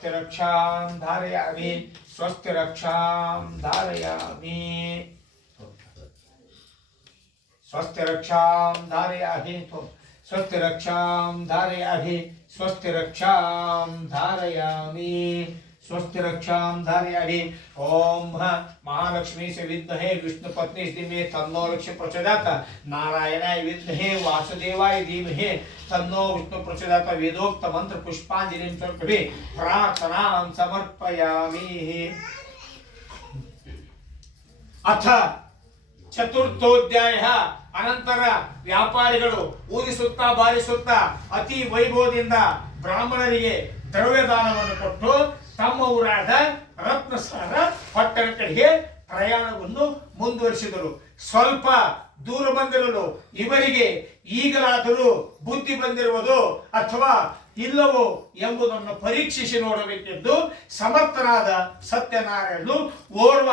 स्वस्तिरक्षां धारयामि स्वस्तिरक्षां धारयामि स्वस्तिरक्षां धारयामि स्वस्तिरक्षां धारयामि स्वस्तिरक्षां धारयामि स्वस्तिरक्षां धारयामि। ओम महालक्ष्मी से विद्महे विष्णुपत्नी धीमहि तन्नो लक्ष्मी प्रचोदयात् नारायणाय विद्महे वासुदेवाय धीमहि तन्नो विष्णु प्रचोदयात्। वेदोक्त मंत्र पुष्पांजलिं समर्पयामि प्रार्थनां समर्पयामि। अथ ಚತುರ್ಥೋಧ್ಯಾಯ ಅನಂತರ ವ್ಯಾಪಾರಿಗಳು ಊದಿಸುತ್ತಾ ಬಾರಿಸುತ್ತಾ ಅತಿ ವೈಭವದಿಂದ ಬ್ರಾಹ್ಮಣರಿಗೆ ದ್ರವ್ಯದಾನವನ್ನು ಕೊಟ್ಟು ತಮ್ಮ ಊರಾದ ರತ್ನಸಾರ ಪಟ್ಟಣ ಕಡೆಗೆ ಪ್ರಯಾಣವನ್ನು ಮುಂದುವರಿಸಿದರು. ಸ್ವಲ್ಪ ದೂರ ಬಂದಿರಲು ಇವರಿಗೆ ಈಗಲಾದರೂ ಬುದ್ಧಿ ಬಂದಿರುವುದು ಅಥವಾ ಇಲ್ಲವೋ ಎಂಬುದನ್ನು ಪರೀಕ್ಷಿಸಿ ನೋಡಬೇಕೆಂದು ಸಮರ್ಥನಾದ ಸತ್ಯನಾರಾಯಣನು ಓರ್ವ